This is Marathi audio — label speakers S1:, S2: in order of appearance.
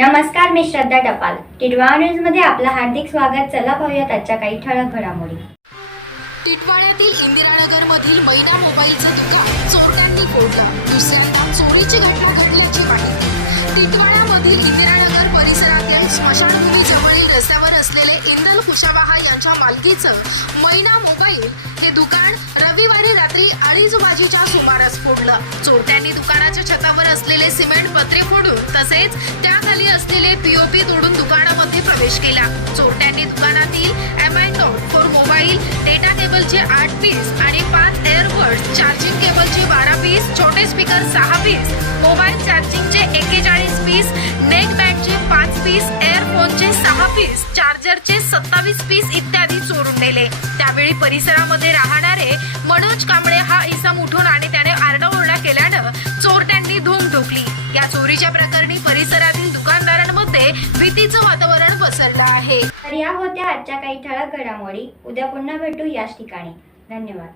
S1: नमस्कार मी श्रद्धा टपाल. टिटवाळा न्यूजमध्ये आपलं हार्दिक स्वागत. चला पाहूयात आजच्या काही ठळक घडामोडी.
S2: टिटवाड्यातील इंदिरानगर मधील मैना मोबाईलचं दुकान चोरट्यांनी फोडलं. दुसऱ्यांदा चोरीची घटना घडल्याची माहिती. टिटवाड्यामधील इंदिरानगर परिसरातील स्मशानभूमी जवळील रस्त्यावर असलेले इंदल कुशावाहा यांच्या मालकीचं मैना मोबाईल हे दुकान रविवारी रात्री अडीच वाजेच्या सुमारास फोडलं. चोरट्यांनी दुकानाच्या छतावर असलेले सिमेंट पत्रे फोडून तसेच त्या खाली असलेले पीओपी तोडून दुकानामध्ये प्रवेश केला. चोरट्यांनी दुकानातील M I note four mobile data केबलचे आठ पीस आणि पाच एअरबड्स चार्जिंग केबलचे बारा पीस छोटे स्पीकर सहा पीस मोबाईल चार्जिंगचे एक्केचाळीस पीस नेक बँडचे पाच पीस एअरफोनचे सहा पीस चार्जरचे सत्तावीस पीस इत्यादी चोरून नेले. त्यावेळी परिसरामध्ये राहणारे मनोज कांबळे हा इसम उठून आणि त्याने आरडाओरडा केल्यानं चोरट्यांनी धूम ठोकली. या चोरीच्या प्रकरणी परिसरात भीतीचं वातावरण पसरलं आहे.
S1: तर या होत्या आजच्या काही ठळक घडामोडी. उद्या पुन्हा भेटू याच ठिकाणी. धन्यवाद.